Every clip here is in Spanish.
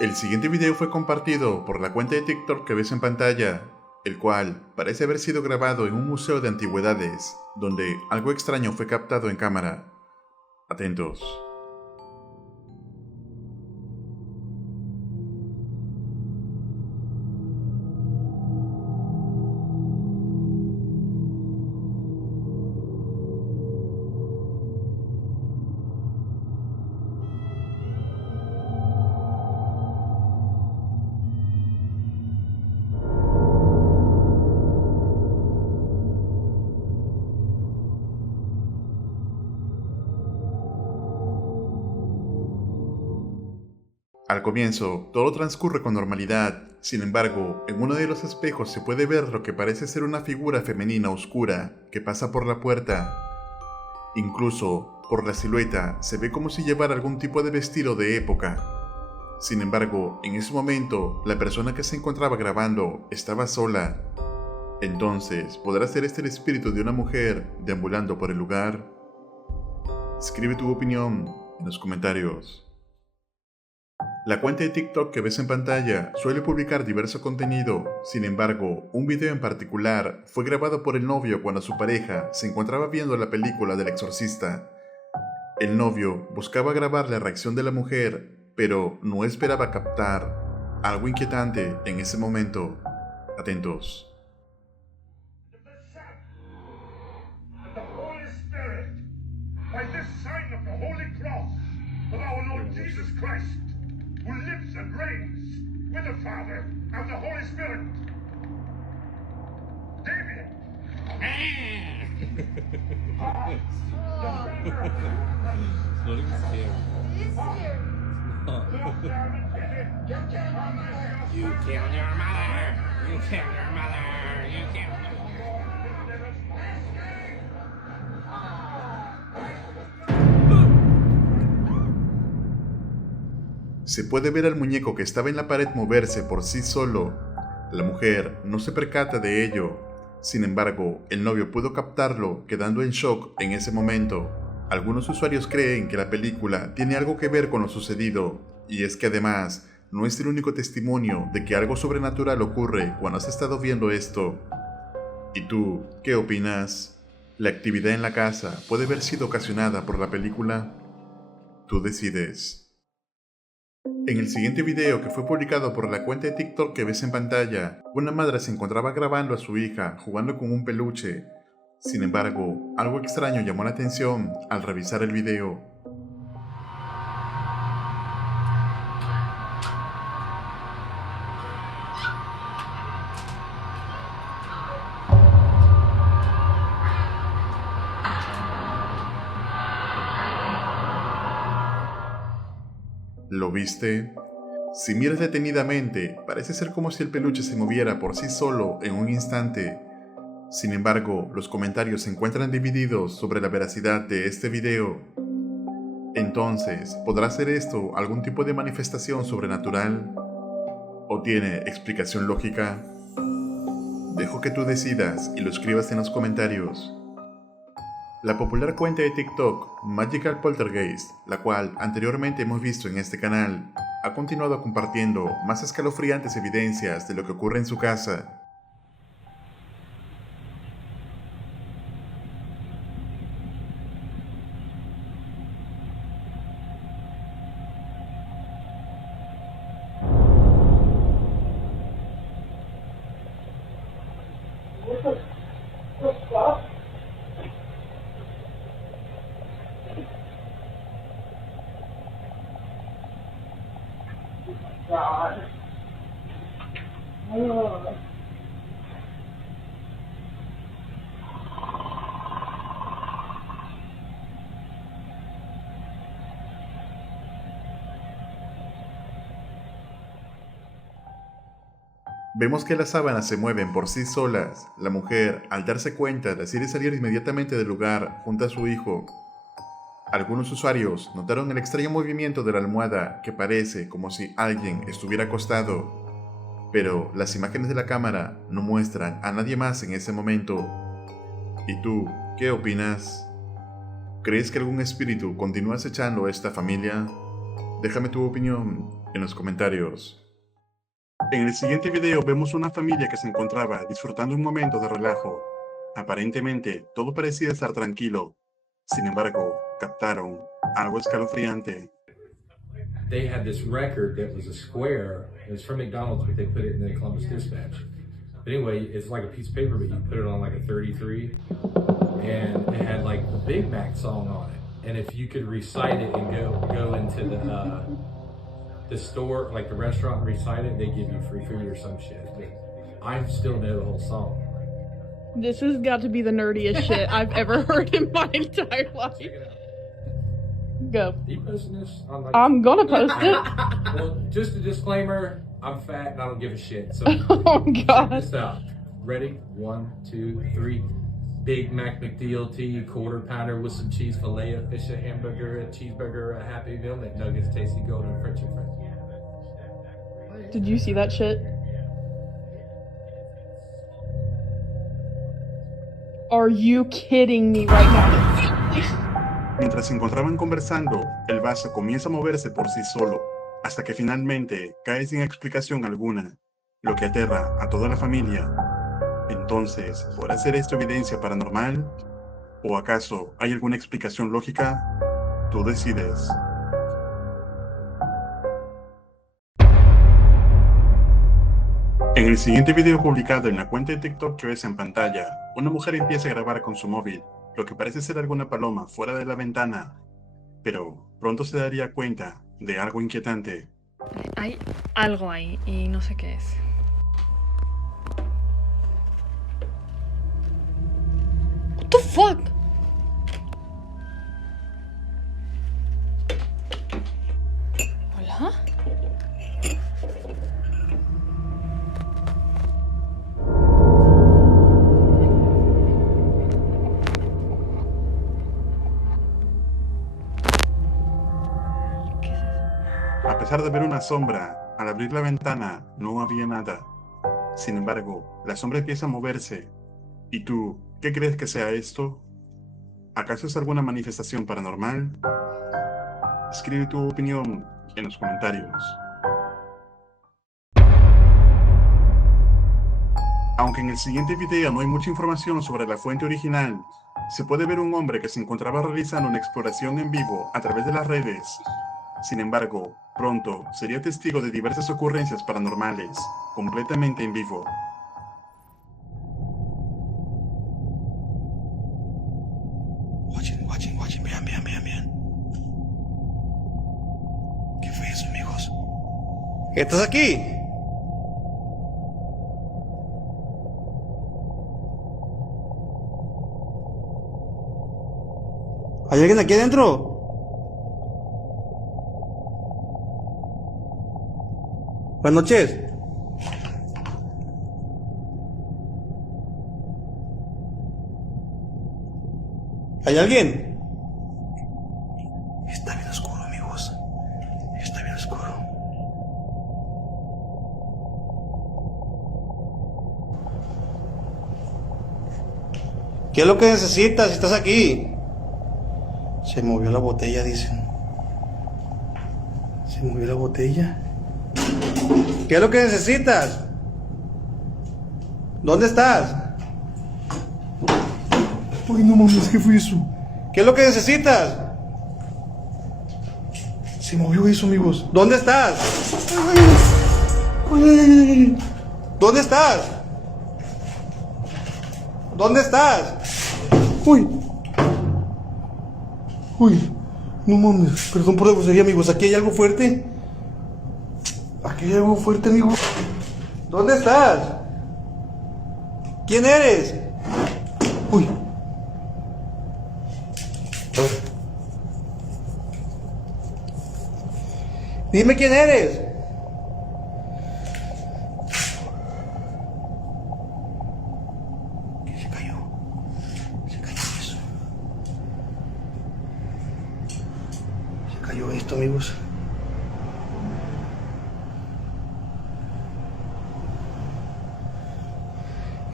El siguiente video fue compartido por la cuenta de TikTok que ves en pantalla, el cual parece haber sido grabado en un museo de antigüedades, donde algo extraño fue captado en cámara. Atentos. Al comienzo, todo transcurre con normalidad. Sin embargo, en uno de los espejos se puede ver lo que parece ser una figura femenina oscura que pasa por la puerta. Incluso, por la silueta, se ve como si llevara algún tipo de vestido de época. Sin embargo, en ese momento, la persona que se encontraba grabando estaba sola. Entonces, ¿podrá ser este el espíritu de una mujer deambulando por el lugar? Escribe tu opinión en los comentarios. La cuenta de TikTok que ves en pantalla suele publicar diverso contenido. Sin embargo, un video en particular fue grabado por el novio cuando su pareja se encontraba viendo la película del exorcista. El novio buscaba grabar la reacción de la mujer, pero no esperaba captar algo inquietante en ese momento. Atentos. By this sign of the Holy Cross of our Lord Jesus Christ, who lives and reigns with the Father and the Holy Spirit. David! Not even scary. It's here. You killed your mother! You killed your mother! You killed Se puede ver al muñeco que estaba en la pared moverse por sí solo. La mujer no se percata de ello. Sin embargo, el novio pudo captarlo, quedando en shock en ese momento. Algunos usuarios creen que la película tiene algo que ver con lo sucedido, y es que además, no es el único testimonio de que algo sobrenatural ocurre cuando has estado viendo esto. ¿Y tú, qué opinas? ¿La actividad en la casa puede haber sido ocasionada por la película? Tú decides. En el siguiente video, que fue publicado por la cuenta de TikTok que ves en pantalla, una madre se encontraba grabando a su hija jugando con un peluche. Sin embargo, algo extraño llamó la atención al revisar el video. ¿Lo viste? Si miras detenidamente, parece ser como si el peluche se moviera por sí solo en un instante. Sin embargo, los comentarios se encuentran divididos sobre la veracidad de este video. Entonces, ¿podrá ser esto algún tipo de manifestación sobrenatural? ¿O tiene explicación lógica? Dejo que tú decidas y lo escribas en los comentarios. La popular cuenta de TikTok Magical Poltergeist, la cual anteriormente hemos visto en este canal, ha continuado compartiendo más escalofriantes evidencias de lo que ocurre en su casa. God. Oh. Vemos que las sábanas se mueven por sí solas. La mujer, al darse cuenta, decide salir inmediatamente del lugar junto a su hijo. Algunos usuarios notaron el extraño movimiento de la almohada que parece como si alguien estuviera acostado, pero las imágenes de la cámara no muestran a nadie más en ese momento. ¿Y tú, qué opinas? ¿Crees que algún espíritu continúa acechando a esta familia? Déjame tu opinión en los comentarios. En el siguiente video vemos una familia que se encontraba disfrutando un momento de relajo. Aparentemente, todo parecía estar tranquilo. Sin embargo, captaron algo escalofriante. They had this record that was a square. It was from McDonald's, but they put it in the Columbus Dispatch. But anyway, it's like a piece of paper, but you put it on like a 33. And it had like the Big Mac song on it. And if you could recite it and go into the store, like the restaurant, and recite it, they give you free food or some shit. But I still know the whole song. This has got to be the nerdiest shit I've ever heard in my entire life. Check it out. Go. Are you posting this on like? I'm gonna post it. Well, just a disclaimer, I'm fat and I don't give a shit. So Oh check god. this out. Ready? 1, 2, 3. Big Mac McDLT, quarter pounder with some cheese, filet of fish, a hamburger, a cheeseburger, a Happy Meal, McNuggets, tasty golden French and fries. Did you see that shit? Are you kidding me right now? Mientras se encontraban conversando, el vaso comienza a moverse por sí solo, hasta que finalmente cae sin explicación alguna, lo que aterra a toda la familia. Entonces, ¿podrá ser esto evidencia paranormal? ¿O acaso hay alguna explicación lógica? Tú decides. En el siguiente video publicado en la cuenta de TikTok que ves en pantalla, una mujer empieza a grabar con su móvil, lo que parece ser alguna paloma fuera de la ventana, pero pronto se daría cuenta de algo inquietante. Hay algo ahí y no sé qué es. What the fuck? Hola. A pesar de ver una sombra, al abrir la ventana no había nada. Sin embargo, la sombra empieza a moverse. ¿Y tú, qué crees que sea esto? ¿Acaso es alguna manifestación paranormal? Escribe tu opinión en los comentarios. Aunque en el siguiente video no hay mucha información sobre la fuente original, se puede ver un hombre que se encontraba realizando una exploración en vivo a través de las redes. Sin embargo, pronto sería testigo de diversas ocurrencias paranormales, completamente en vivo. Watchen, vean. ¿Qué fue eso, amigos? ¿Estás aquí? ¿Hay alguien aquí adentro? Buenas noches. ¿Hay alguien? Está bien oscuro, amigos. Está bien oscuro. ¿Qué es lo que necesitas si estás aquí? Se movió la botella, dicen. Se movió la botella. ¿Qué es lo que necesitas? ¿Dónde estás? Ay, no mames, ¿qué fue eso? ¿Qué es lo que necesitas? Se movió eso, amigos. ¿Dónde estás? Ay. ¿Dónde estás? ¿Dónde estás? Uy, no mames, perdón por la grosería, amigos. ¿Aquí hay algo fuerte? Aquí hay algo fuerte, amigo. ¿Dónde estás? ¿Quién eres? Uy. A ver. Dime quién eres. ¿Qué se cayó? Se cayó eso. Se cayó esto, amigos.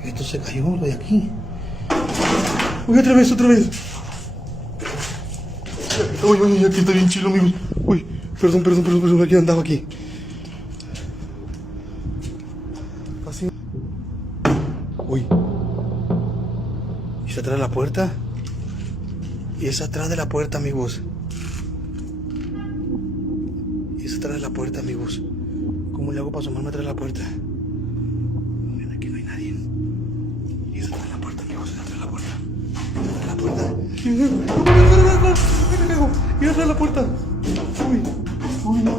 Esto se cayó, lo de aquí. Uy, otra vez. Uy, aquí está bien chilo, amigos. Uy, Perdón, aquí andaba aquí. Así. Uy. ¿Y está atrás de la puerta? Y es atrás de la puerta, amigos. Y es atrás de la puerta, amigos. ¿Cómo le hago para asomarme atrás de la puerta? Ven, aquí no hay nadie. Y es atrás de la puerta, amigos. Es atrás de la puerta. Es atrás de la puerta. Y es atrás de la puerta. Uy, no.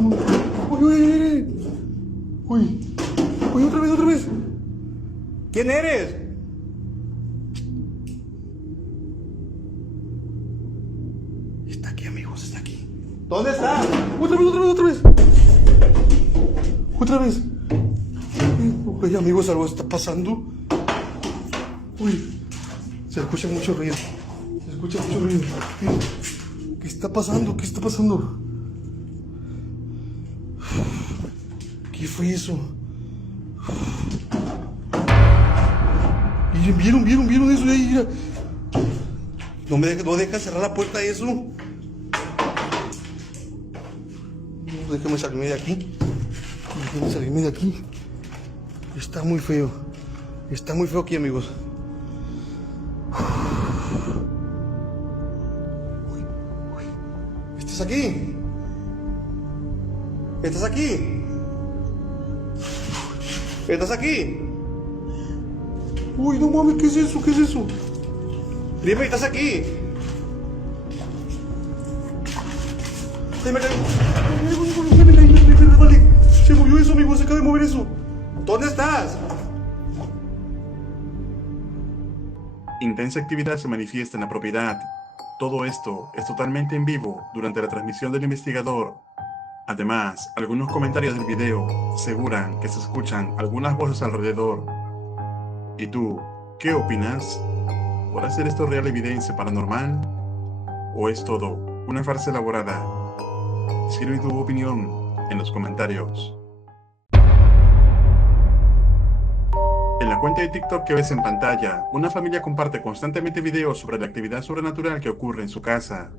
Uy, otra vez. ¿Quién eres? Está aquí, amigos, está aquí. ¿Dónde está? Otra vez. Uy, amigos, algo está pasando. Uy, se escucha mucho ruido. ¿Qué está pasando? ¿Qué fue eso? ¿Vieron eso de ahí? Mira. No deja cerrar la puerta eso. Déjame salirme de aquí. Está muy feo aquí, amigos. Uy. ¿Estás aquí? Uy, no mames, ¿qué es eso? Dime, ¿estás aquí? Vale. Se movió eso, amigo, se acaba de mover eso. ¿Dónde estás? Intensa actividad se manifiesta en la propiedad. Todo esto es totalmente en vivo durante la transmisión del investigador. Además, algunos comentarios del video aseguran que se escuchan algunas voces alrededor. ¿Y tú, qué opinas? ¿Podrá ser esto real evidencia paranormal? ¿O es todo una farsa elaborada? Escribe tu opinión en los comentarios. En la cuenta de TikTok que ves en pantalla, una familia comparte constantemente videos sobre la actividad sobrenatural que ocurre en su casa.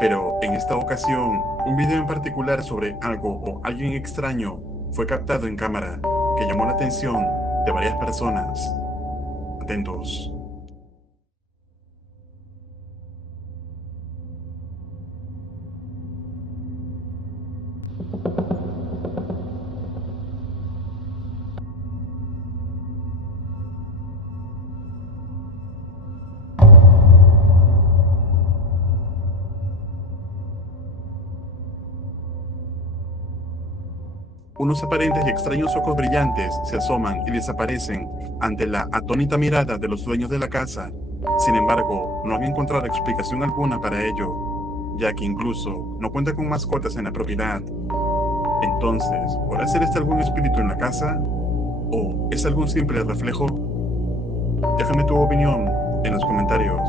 Pero en esta ocasión, un video en particular sobre algo o alguien extraño fue captado en cámara, que llamó la atención de varias personas. Atentos. Unos aparentes y extraños ojos brillantes se asoman y desaparecen ante la atónita mirada de los dueños de la casa. Sin embargo, no han encontrado explicación alguna para ello, ya que incluso no cuenta con mascotas en la propiedad. Entonces, ¿podrá ser este algún espíritu en la casa? ¿O es algún simple reflejo? Déjame tu opinión en los comentarios.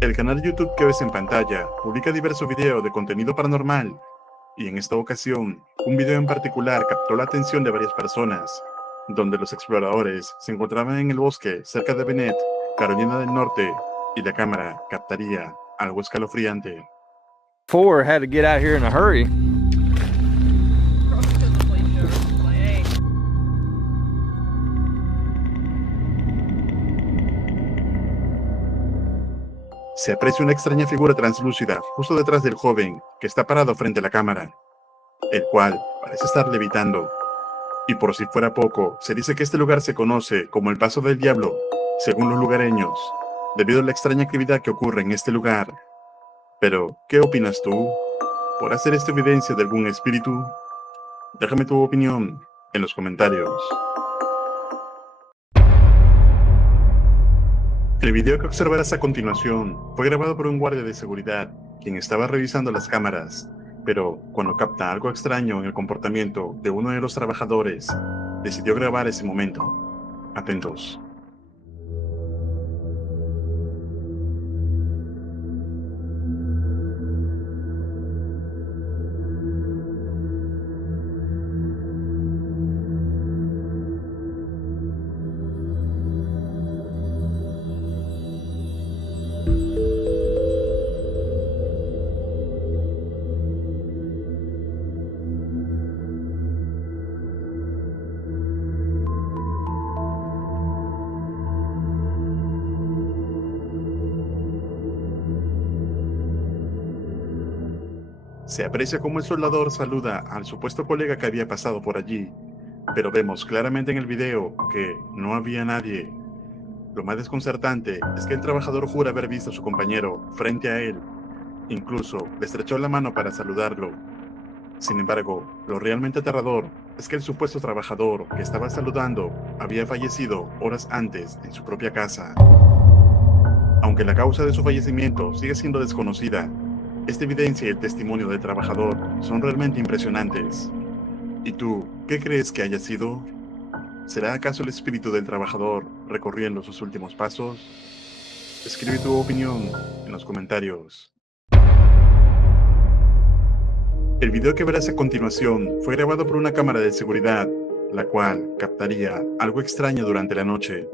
El canal de YouTube que ves en pantalla publica diversos videos de contenido paranormal, y en esta ocasión, un video en particular captó la atención de varias personas, donde los exploradores se encontraban en el bosque cerca de Bennett, Carolina del Norte, y la cámara captaría algo escalofriante. Four had to get out here in a hurry. Se aprecia una extraña figura translúcida justo detrás del joven que está parado frente a la cámara, el cual parece estar levitando. Y por si fuera poco, se dice que este lugar se conoce como el Paso del Diablo, según los lugareños, debido a la extraña actividad que ocurre en este lugar. Pero, ¿qué opinas tú? ¿Podrá ser esta evidencia de algún espíritu? Déjame tu opinión en los comentarios. El video que observarás a continuación fue grabado por un guardia de seguridad, quien estaba revisando las cámaras, pero cuando capta algo extraño en el comportamiento de uno de los trabajadores, decidió grabar ese momento. Atentos. Se aprecia cómo el soldador saluda al supuesto colega que había pasado por allí, pero vemos claramente en el video que no había nadie. Lo más desconcertante es que el trabajador jura haber visto a su compañero frente a él. Incluso le estrechó la mano para saludarlo. Sin embargo, lo realmente aterrador es que el supuesto trabajador que estaba saludando había fallecido horas antes en su propia casa. Aunque la causa de su fallecimiento sigue siendo desconocida, esta evidencia y el testimonio del trabajador son realmente impresionantes. ¿Y tú, qué crees que haya sido? ¿Será acaso el espíritu del trabajador recorriendo sus últimos pasos? Escribe tu opinión en los comentarios. El video que verás a continuación fue grabado por una cámara de seguridad, la cual captaría algo extraño durante la noche.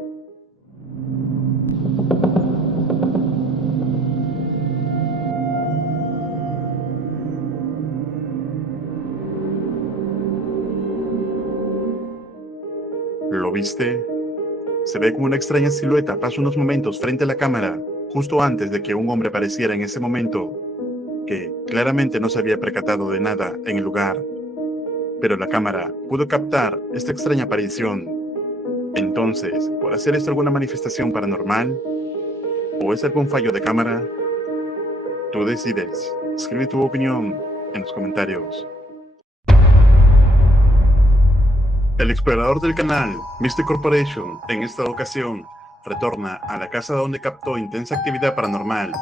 ¿Lo viste? Se ve como una extraña silueta pasa unos momentos frente a la cámara, justo antes de que un hombre apareciera en ese momento, que claramente no se había percatado de nada en el lugar. Pero la cámara pudo captar esta extraña aparición. Entonces, ¿por hacer esto alguna manifestación paranormal? ¿O es algún fallo de cámara? Tú decides. Escribe tu opinión en los comentarios. El explorador del canal, Mystic Corporation, en esta ocasión, retorna a la casa donde captó intensa actividad paranormal,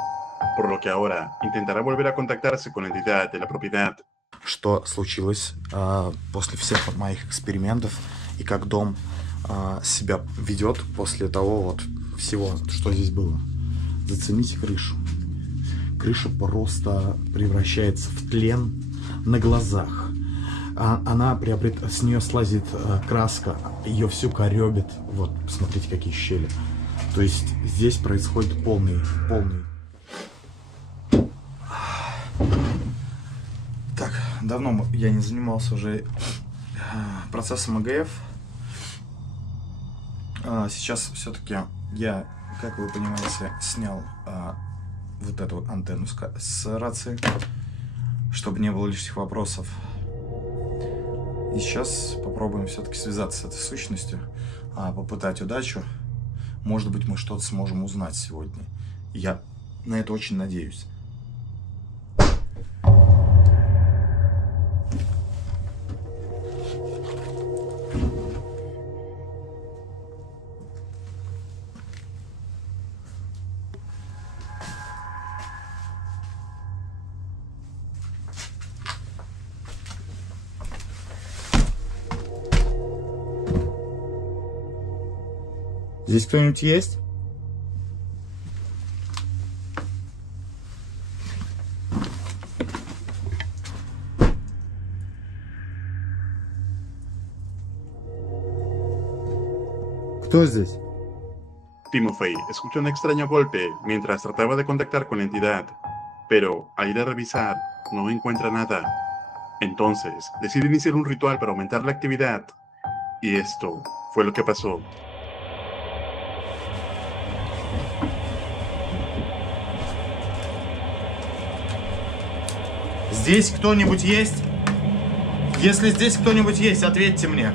por lo que ahora intentará volver a contactarse con la entidad de la propiedad. Что случилось после всех моих экспериментов и как дом себя ведет после того вот всего, что здесь было. Зацените крышу. Крыша просто превращается в тлен на глазах. Она с нее слазит краска, ее всю корёбит. Вот, посмотрите, какие щели. То есть здесь происходит полный. Так, давно я не занимался уже процессом ЭГФ. Сейчас все-таки я, как вы понимаете, снял вот эту антенну с рации, чтобы не было лишних вопросов. И сейчас попробуем все-таки связаться с этой сущностью, попытать удачу. Может быть, мы что-то сможем узнать сегодня. Я на это очень надеюсь. Здесь кто-нибудь есть? Кто здесь? Timothy escucha un extraño golpe mientras trataba de contactar con la entidad, pero al ir a revisar no encuentra nada. Entonces decide iniciar un ritual para aumentar la actividad, y esto fue lo que pasó. Здесь кто-нибудь есть? Если здесь кто-нибудь есть, ответьте мне.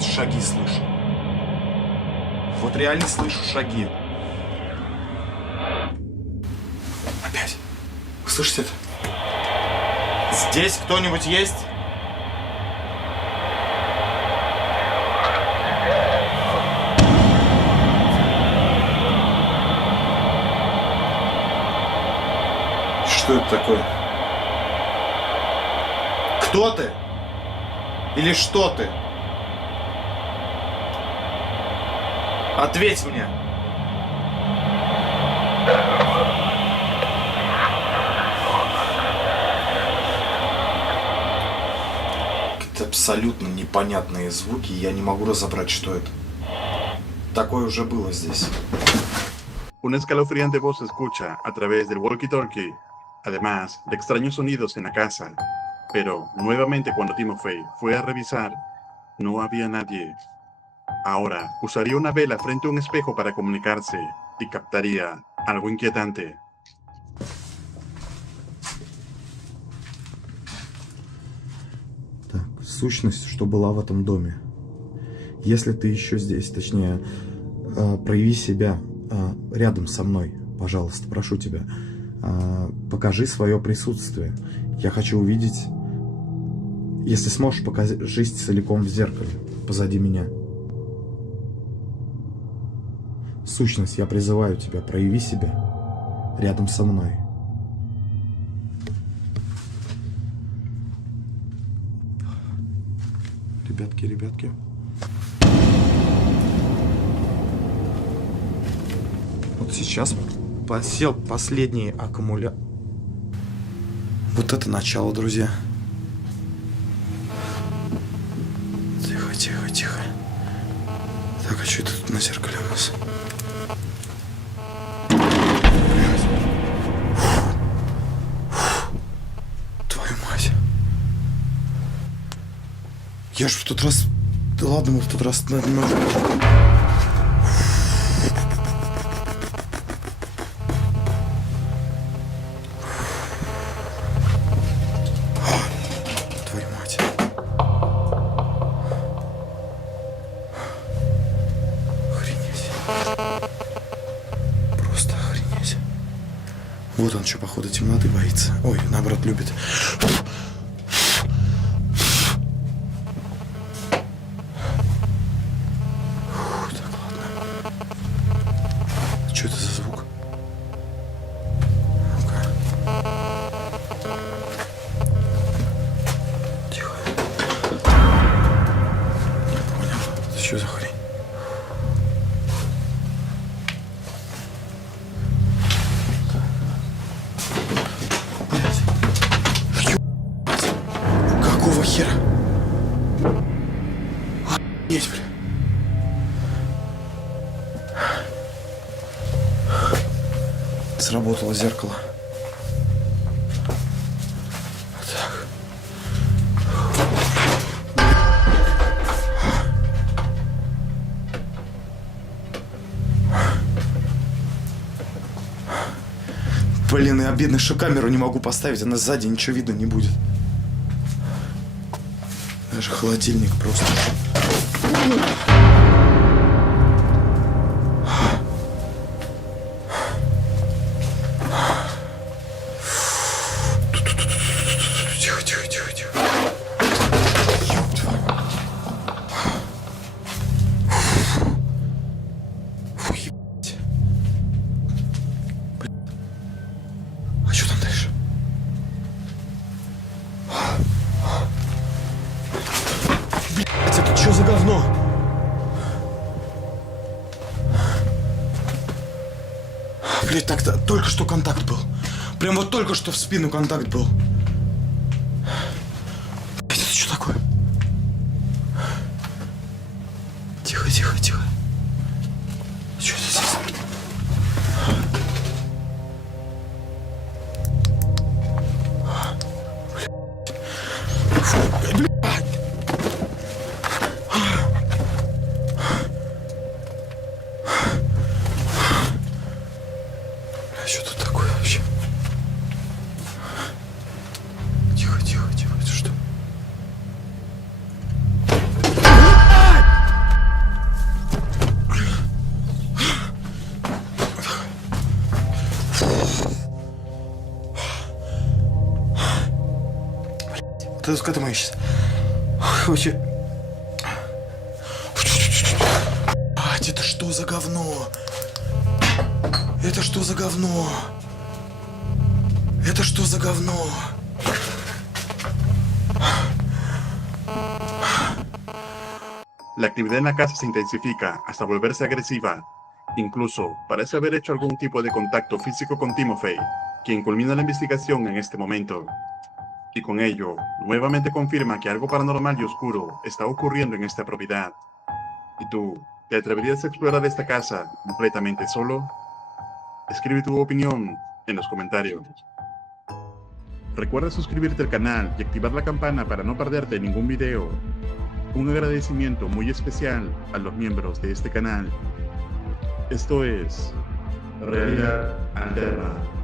Шаги слышу. Вот реально слышу шаги. Опять. Вы слышите это? Здесь кто-нибудь есть? Что это такое? Кто ты? Или что ты? Ответь мне. Абсолютно непонятные звуки, я не могу разобрать, что это. Такое уже было здесь. Una escalofriante voz se escucha a través del walkie-talkie, además de extraños sonidos en la casa, Pero nuevamente cuando Timofey fue a revisar, no había nadie. Ahora usaría una vela frente a un espejo para comunicarse y captaría algo inquietante. Так, сущность, что была в этом доме. Если ты еще здесь, точнее, прояви себя рядом со мной, пожалуйста, прошу тебя. Покажи свое присутствие. Я хочу увидеть, если сможешь, покажись целиком в зеркале позади меня. Сущность, я призываю тебя, прояви себя рядом со мной. Ребятки. Вот сейчас посел последний аккумулятор. Вот это начало, друзья. Тихо. Так, а что это тут на зеркале у нас? Твою мать. Я же в тот раз... Да ладно, мы в тот раз... Твою мать. Охренеть. Просто охренеть. Вот он что, походу, темноты боится. Ой, наоборот, любит. Что это за звук? Ну-ка. Тихо. Не понял. Это что за хрень? Блядь. Ебать. Какого хера? Охренеть, блядь. Сработало зеркало. Так. Блин, и обидно, что камеру не могу поставить, она сзади, ничего видно не будет. Даже холодильник просто. Тихо. Ёб твою. Фу, ебать. Блин. А что там дальше? Блять, это что за говно? Блять, так-то только что контакт был. Прям вот только что в спину контакт был. Это что такое? Тихо. Что это здесь? Блядь. Что тут такое вообще? Тихо. Это что? Ты к этому сейчас. Вообще. Это что за говно? Это что за говно? Это что за говно? La actividad en la casa se intensifica hasta volverse agresiva. Incluso parece haber hecho algún tipo de contacto físico con Timofey, quien culmina la investigación en este momento. Y con ello, nuevamente confirma que algo paranormal y oscuro está ocurriendo en esta propiedad. ¿Y tú, te atreverías a explorar esta casa completamente solo? Escribe tu opinión en los comentarios. Recuerda suscribirte al canal y activar la campana para no perderte ningún video. Un agradecimiento muy especial a los miembros de este canal. Esto es Realidad Alterna.